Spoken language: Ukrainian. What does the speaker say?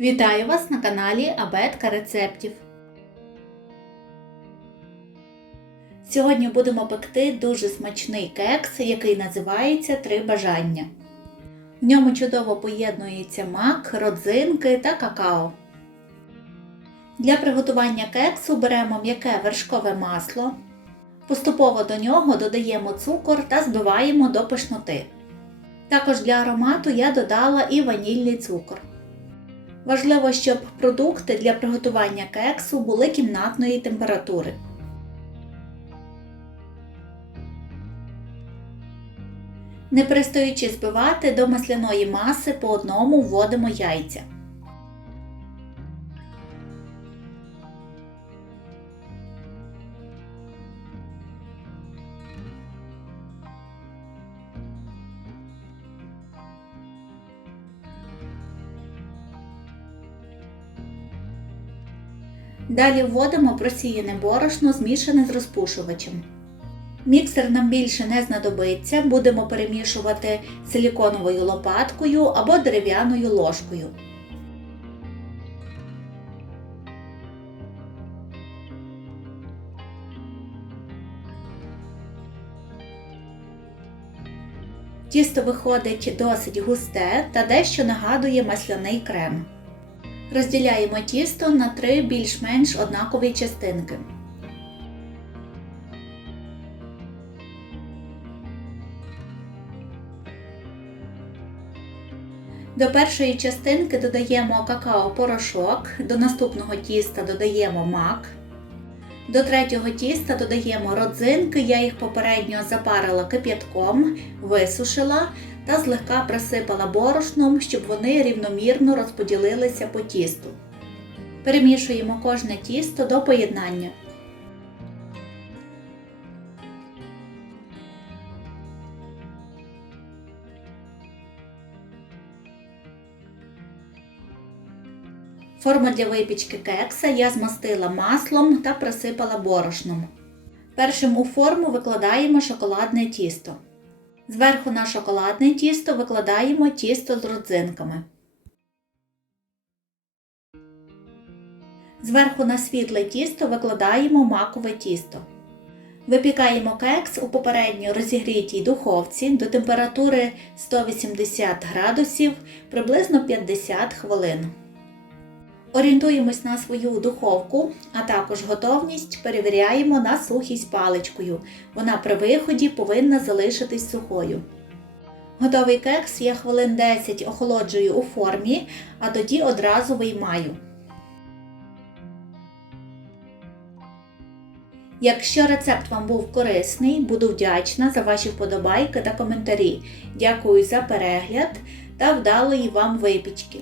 Вітаю вас на каналі Абетка рецептів. Сьогодні будемо пекти дуже смачний кекс, який називається Три бажання. В ньому чудово поєднується мак, родзинки та какао. Для приготування кексу беремо м'яке вершкове масло. Поступово до нього додаємо цукор та збиваємо до пишноти. Також для аромату я додала і ванільний цукор. Важливо, щоб продукти для приготування кексу були кімнатної температури. Не перестаючи збивати до масляної маси по одному вводимо яйця. Далі вводимо просіяне борошно, змішане з розпушувачем. Міксер нам більше не знадобиться, будемо перемішувати силіконовою лопаткою або дерев'яною ложкою. Тісто виходить досить густе та дещо нагадує масляний крем. Розділяємо тісто на три більш-менш однакові частинки. До першої частинки додаємо какао-порошок, до наступного тіста додаємо мак. До третього тіста додаємо родзинки, я їх попередньо запарила кип'ятком, висушила та злегка присипала борошном, щоб вони рівномірно розподілилися по тісту. Перемішуємо кожне тісто до поєднання. Форму для випічки кекса я змастила маслом та присипала борошном. Першим у форму викладаємо шоколадне тісто. Зверху на шоколадне тісто викладаємо тісто з родзинками. Зверху на світле тісто викладаємо макове тісто. Випікаємо кекс у попередньо розігрітій духовці до температури 180 градусів приблизно 50 хвилин. Орієнтуємось на свою духовку, а також готовність перевіряємо на сухість паличкою. Вона при виході повинна залишитись сухою. Готовий кекс я хвилин 10 охолоджую у формі, а тоді одразу виймаю. Якщо рецепт вам був корисний, буду вдячна за ваші вподобайки та коментарі. Дякую за перегляд та вдалої вам випічки!